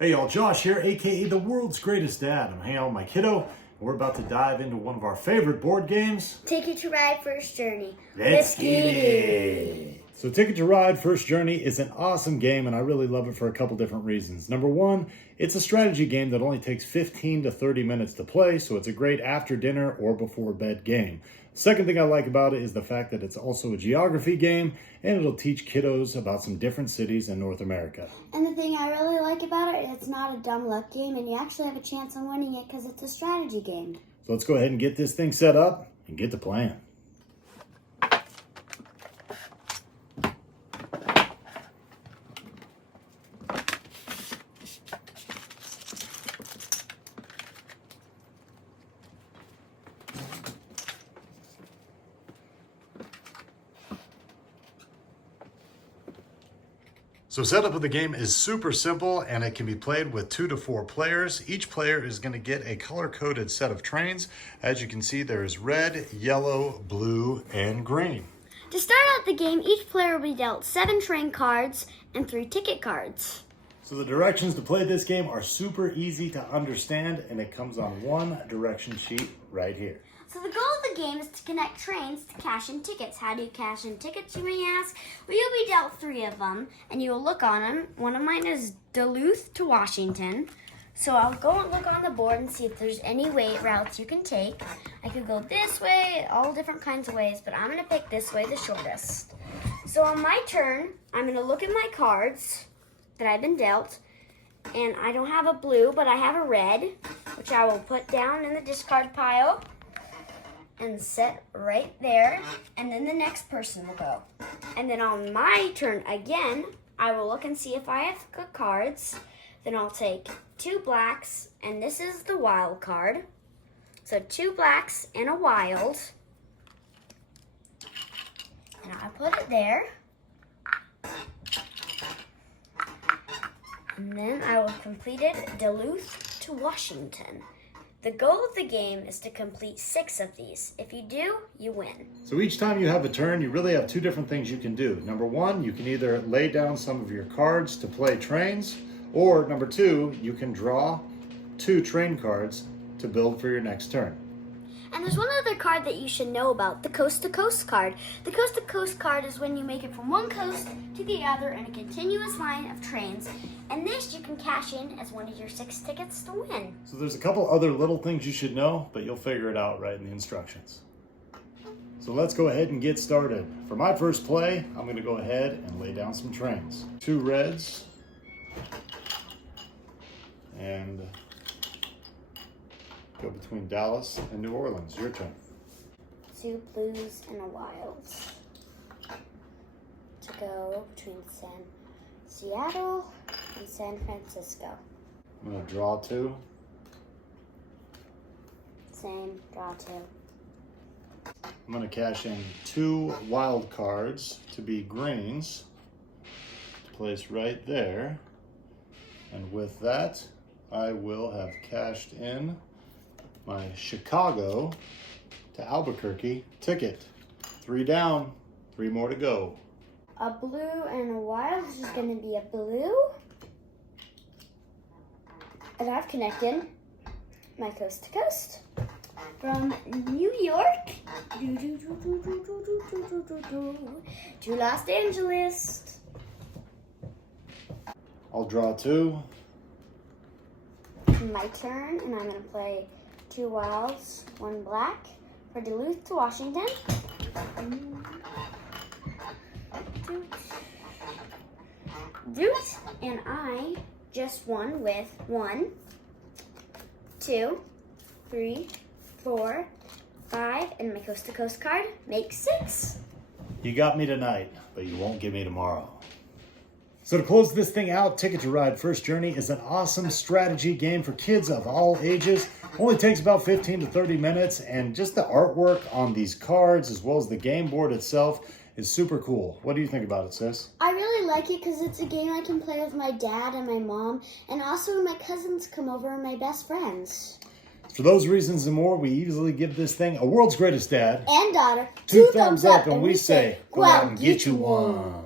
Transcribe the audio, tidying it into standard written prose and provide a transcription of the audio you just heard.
Hey y'all, Josh here, aka the world's greatest dad. I'm hanging out with my kiddo, and we're about to dive into one of our favorite board games. Ticket to Ride First Journey. Let's get it! So Ticket to Ride First Journey is an awesome game, and I really love it for a couple different reasons. Number one, it's a strategy game that only takes 15 to 30 minutes to play, so it's a great after dinner or before bed game. Second thing I like about it is the fact that it's also a geography game, and it'll teach kiddos about some different cities in North America. And the thing I really like about it, it's not a dumb luck game, and you actually have a chance on winning it because it's a strategy game. So let's go ahead and get this thing set up and get to playing. So setup of the game is super simple, and it can be played with 2 to 4 players. Each player is going to get a color-coded set of trains. As you can see, there is red, yellow, blue, and green. To start out the game, each player will be dealt 7 train cards and 3 ticket cards. So the directions to play this game are super easy to understand, and it comes on one direction sheet right here. So the goal of the game is to connect trains to cash in tickets. How do you cash in tickets, you may ask? Well, you'll be dealt 3 of them, and you will look on them. One of mine is Duluth to Washington. So I'll go and look on the board and see if there's any routes you can take. I could go this way, all different kinds of ways, but I'm going to pick this way, the shortest. So on my turn, I'm going to look at my cards that I've been dealt, and I don't have a blue, but I have a red, which I will put down in the discard pile and set right there, and then the next person will go. And then on my turn again, I will look and see if I have good cards. Then I'll take 2 blacks, and this is the wild card. So 2 blacks and a wild. And I put it there. And then I will complete it Duluth to Washington. The goal of the game is to complete 6 of these. If you do, you win. So each time you have a turn, you really have 2 different things you can do. Number 1, you can either lay down some of your cards to play trains, or number 2, you can draw 2 train cards to build for your next turn. And there's one other card that you should know about, the Coast to Coast card. The Coast to Coast card is when you make it from one coast to the other in a continuous line of trains. And this you can cash in as one of your 6 tickets to win. So there's a couple other little things you should know, but you'll figure it out right in the instructions. So let's go ahead and get started. For my first play, I'm going to go ahead and lay down some trains. 2 reds and go between Dallas and New Orleans. Your turn. 2 blues and a wild. To go between Seattle and San Francisco. I'm going to draw 2. Same, draw 2. I'm going to cash in 2 wild cards to be greens to place right there. And with that, I will have cashed in my Chicago to Albuquerque ticket. 3 down, 3 more to go. A blue and a wild is just going to be a blue. And I've connected my Coast to Coast from New York to Los Angeles. I'll draw 2. My turn, and I'm going to play 2 wilds, 1 black for Duluth to Washington. Doot, and I just won with 1, 2, 3, 4, 5, and my Coast to Coast card makes 6. You got me tonight, but you won't get me tomorrow. So to close this thing out, Ticket to Ride First Journey is an awesome strategy game for kids of all ages. Only takes about 15 to 30 minutes, and just the artwork on these cards as well as the game board itself is super cool. What do you think about it, sis? I really like it because it's a game I can play with my dad and my mom, and also when my cousins come over and my best friends. For those reasons and more, we easily give this thing a world's greatest dad and daughter 2 thumbs up, and we say, go out and get you one.